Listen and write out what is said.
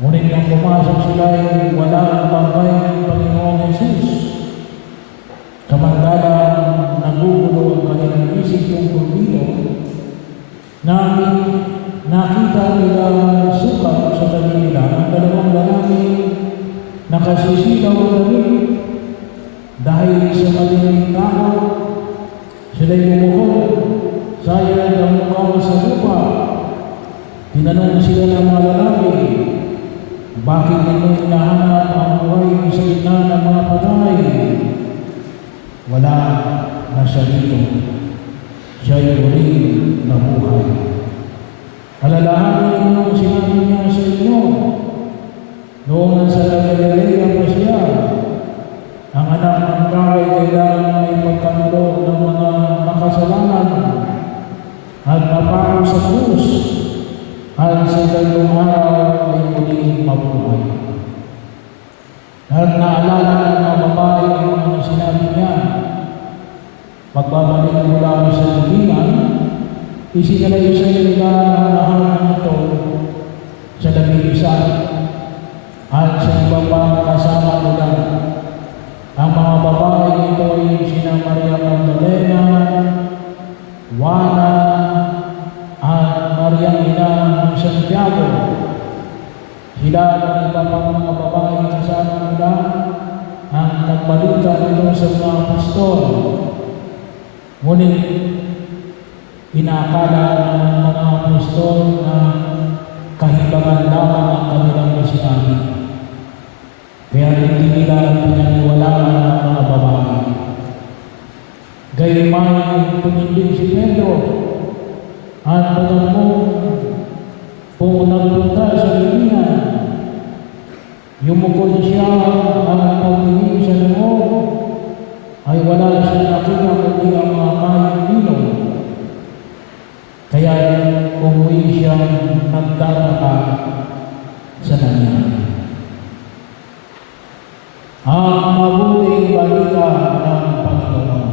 Ngunit nang pumasok sila ay wala ang bangkay ng Panginoong Jesus. Samantalang nagugulo ang kanilang isip tungkol dito, nakita nila sukat sa tabi nila ang dalawang lalaki nakasisilaw ang damit. Dahil sa matinding takot, sila'y bumukod, sayang ang mukha sa lupa. Tinanong sila ng mga lalaki, bakit ninyo hinahanap ang buhay sa gitna ng mga patay? Wala na siya dito. Siya'y muling nabuhay. Alalahanin ninyo ang sinabi niya sa inyo. Noong nasa Galilea pa siya, ang anak ng tao ay kailangan ay magkaroon ng mga makasalanan at mapako sa krus at sa dalawang araw ay muling mabuhay. At naalala ng mga babae ang mga sinabi niya. Pagbabalik mula sa libingan, isinalaysay nila ang lahat ng ito sa labing-isa at sa iba pang kasama nila. Ang mga babae nito ay sina Maria Magdalena, Juana, at Maria ina ng Santiago. Sila at iba pang mga babae kasama nila ang nagbalita nito sa mga pastor. Ngunit inakala ng mga apostol na kahibangan lamang ang kanilang sinabi. Kaya hindi nila pinaniwalaan ang mga babae. Gayunman tumindig si Pedro at kung nagpunta sa libingan, yumukod siya at pagtingin sa loob ay wala siya nakita kundi ang mga kayang ilong. Kaya umuwi siya nagtataka sa nangyari. Ang mabuting balita ng Panginoon.